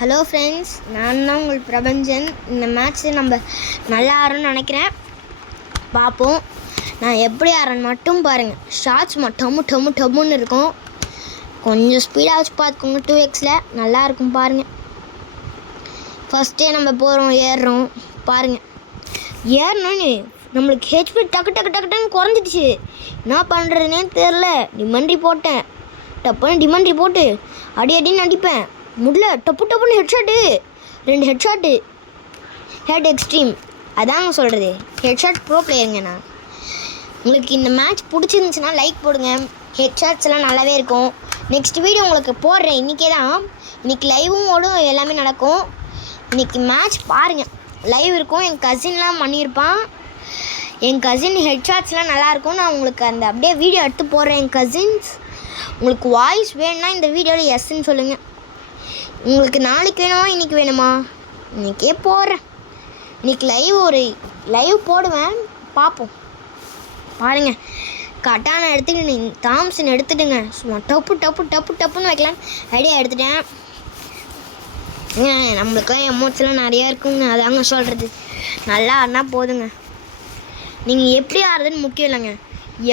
Hello friends, நான் தான் உங்கள் பிரபஞ்சன். இந்த மேட்ச்சு நம்ம நல்லா ஆடுறோன்னு நினைக்கிறேன். பார்ப்போம். நான் எப்படி ஆடுறேன்னு மட்டும் பாருங்கள். ஷார்ட்ஸ் டம்முன்னு இருக்கும். கொஞ்சம் ஸ்பீடாக வச்சு பார்த்துக்கோங்க. 2xல நல்லாயிருக்கும் பாருங்கள். ஃபஸ்ட்டே நம்ம போகிறோம், ஏறுறோம் பாருங்கள். ஏறணும்னு நம்மளுக்கு ஹெச்பி டக்குன்னு குறைஞ்சிடுச்சு. என்ன பண்ணுறதுனே தெரில. டிமண்ட்ரி போட்டேன். டப்புன்னு டிமண்ட்ரி போட்டு அடின்னு அடிப்பேன். முடியல. டப்புன்னு ஹெட்ஷாட்டு, 2 ஹெட்ஷாட்டு. ஹெட் எக்ஸ்ட்ரீம் அதாங்க சொல்கிறது. ஹெட்ஷாட் ப்ரோ பிளேயருங்க நான். உங்களுக்கு இந்த மேட்ச் பிடிச்சிருந்துச்சுன்னா லைக் போடுங்க. ஹெட்ஷாட்ஸ் எல்லாம் நல்லாவே இருக்கும். நெக்ஸ்ட் வீடியோ உங்களுக்கு போடுறேன். இன்றைக்கே தான். இன்றைக்கி லைவும் ஓடும், எல்லாமே நடக்கும். இன்றைக்கி மேட்ச் பாருங்கள். லைவ் இருக்கும். என் கசின்லாம் பண்ணியிருப்பான். என் கசின் ஹெட்ஷாட்ஸ்லாம் நல்லாயிருக்கும். நான் உங்களுக்கு அந்த அப்படியே வீடியோ எடுத்து போடுறேன். என் கசின்ஸ் உங்களுக்கு வாய்ஸ் வேணும்னா இந்த வீடியோவில் எஸ்ன்னு சொல்லுங்கள். உங்களுக்கு நாளைக்கு வேணுமா இன்றைக்கி வேணுமா? இன்றைக்கே போடுறேன். இன்றைக்கி லைவ் போடுவேன். பார்ப்போம். பாருங்கள். கட்டானை எடுத்துக்கிட்டு தாம்சன் எடுத்துட்டுங்க. சும்மா டப்புன்னு வைக்கலான்னு ஐடியா எடுத்துட்டேன். நம்மளுக்கெல்லாம் எமோட்ஸ்லாம் நிறையா இருக்குங்க. அதாங்க சொல்கிறது. நல்லா ஆடினா போதுங்க. நீங்கள் எப்படி ஆடுறதுன்னு முக்கியம் இல்லைங்க,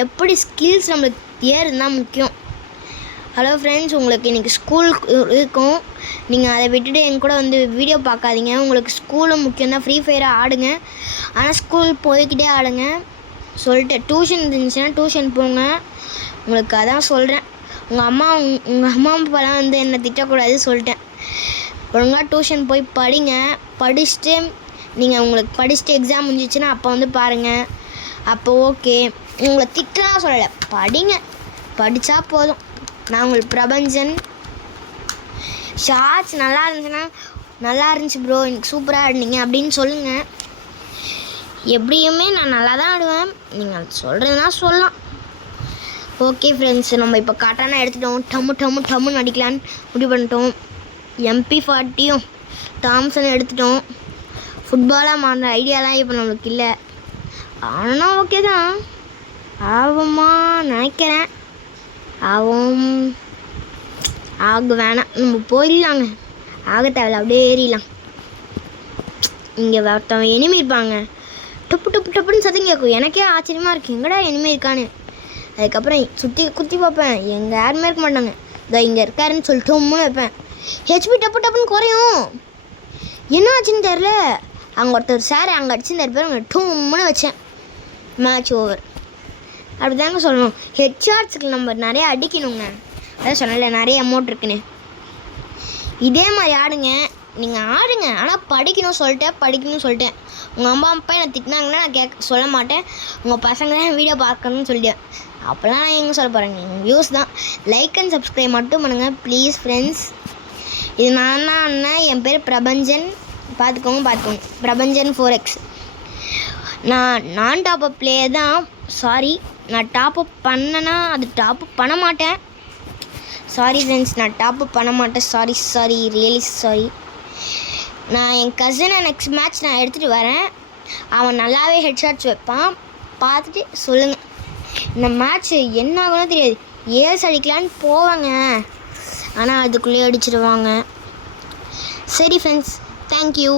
எப்படி ஸ்கில்ஸ் நம்மளுக்கு ஏறுதுதான் முக்கியம். ஹலோ ஃப்ரெண்ட்ஸ், உங்களுக்கு இன்றைக்கி ஸ்கூல் இருக்கும். நீங்கள் அதை விட்டுட்டு என் கூட வந்து வீடியோ பார்க்காதீங்க. உங்களுக்கு ஸ்கூலும் முக்கியம்தான். ஃப்ரீ ஃபயராக ஆடுங்க, ஆனால் ஸ்கூல் போய்கிட்டே ஆடுங்க சொல்லிட்டு. டியூஷன் இருந்துச்சுன்னா டியூஷன் போங்க. உங்களுக்கு அதான் சொல்கிறேன். உங்கள் அம்மா அப்பாலாம் வந்து என்னை திட்டக்கூடாது சொல்லிட்டேன். ஒழுங்காக டியூஷன் போய் படிங்க. படிச்சுட்டு நீங்கள் உங்களுக்கு படிச்சுட்டு எக்ஸாம் முடிஞ்சிச்சுன்னா அப்போ வந்து பாருங்கள். அப்போ ஓகே. உங்களை திட்டலாம் சொல்லலை, படிங்க. படித்தா போதும். நான் உங்களுக்கு பிரபஞ்சன். ஷார்ட்ஸ் நல்லா இருந்துச்சு ப்ரோ, எனக்கு சூப்பராக ஆடினீங்க அப்படின்னு சொல்லுங்கள். எப்படியுமே நான் நல்லா தான் ஆடுவேன். நீங்கள் சொல்கிறதுனா சொல்லலாம். ஓகே ஃப்ரெண்ட்ஸ், நம்ம இப்போ கட்டானா எடுத்துட்டோம். டம்முன்னு அடிக்கலான்னு முடிவு பண்ணிட்டோம். MP40யும் தாம்சன் எடுத்துட்டோம். ஃபுட்பாலாக மாறுற ஐடியாலாம் இப்போ நம்மளுக்கு இல்லை. ஆனால் ஓகே தான். ஆகுமா நினைக்கிறேன். ஆக வேணாம், நம்ம போயிடலாங்க. ஆக தேவையில்ல, அப்படியே ஏறிடலாம். இங்கே ஒருத்தவங்க எனிமி இருப்பாங்க. டப்புன்னு சத்தம் கேட்கும். எனக்கே ஆச்சரியமாக இருக்குது, எங்கடா எனிமி இருக்கான்னு. அதுக்கப்புறம் சுற்றி குத்தி பார்ப்பேன். எங்கே யாருமே இருக்க மாட்டாங்க. இதோ இங்கே இருக்காருன்னு சொல்லிட்டு டம்முன்னு வைப்பேன். ஹெச்பி டப்புன்னு குறையும். என்ன ஆச்சுன்னு தெரில. அங்கே ஒருத்தர் சார் அங்கே அடிச்சுன்னு இருப்பார். அங்கே டம்முன்னு வச்சேன். Match over. அப்படி தாங்க சொல்லணும். ஹெட்ஷாட்ஸுக்கு நம்ம நிறைய அடிக்கணுங்க. அதான் சொன்னல, நிறைய அமௌண்ட் இருக்குன்னு. இதே மாதிரி ஆடுங்க. நீங்கள் ஆடுங்க, ஆனால் படிக்கணும்னு சொல்லிட்டேன். உங்கள் அம்மா அப்பா என்னை திட்டினாங்கன்னா நான் சொல்ல மாட்டேன். உங்கள் பசங்க தான் வீடியோ பார்க்கணும்னு சொல்லிட்டேன். அப்போல்லாம் நான் எங்கே சொல்ல போகிறேங்க. வியூஸ் தான். லைக் அண்ட் சப்ஸ்கிரைப் மட்டும் பண்ணுங்கள் ப்ளீஸ் ஃப்ரெண்ட்ஸ். இது நான் தான் அண்ணன். என் பேர் பிரபஞ்சன். பார்த்துக்கோங்க. பிரபஞ்சன் 4x. நான் டாப்அப் பிளேயர் தான். சாரி, நான் டாப்அப் பண்ணேன்னா அது டாப்அப் பண்ண மாட்டேன். சாரி ஃப்ரெண்ட்ஸ், நான் டாப்அப் பண்ண மாட்டேன். Sorry really sorry. நான் என் கசினை நெக்ஸ்ட் மேட்ச் நான் எடுத்துகிட்டு வரேன். அவன் நல்லாவே ஹெட்ஷாட்ஸ் வைப்பான். பார்த்துட்டு சொல்லுங்கள். இந்த மேட்ச்சு என்ன ஆகும்னு தெரியாது. ஏஸ் அடிக்கலான்னு போவாங்க, ஆனால் அதுக்குள்ளேயே அடிச்சிடுவாங்க. சரி ஃப்ரெண்ட்ஸ், தேங்க்யூ.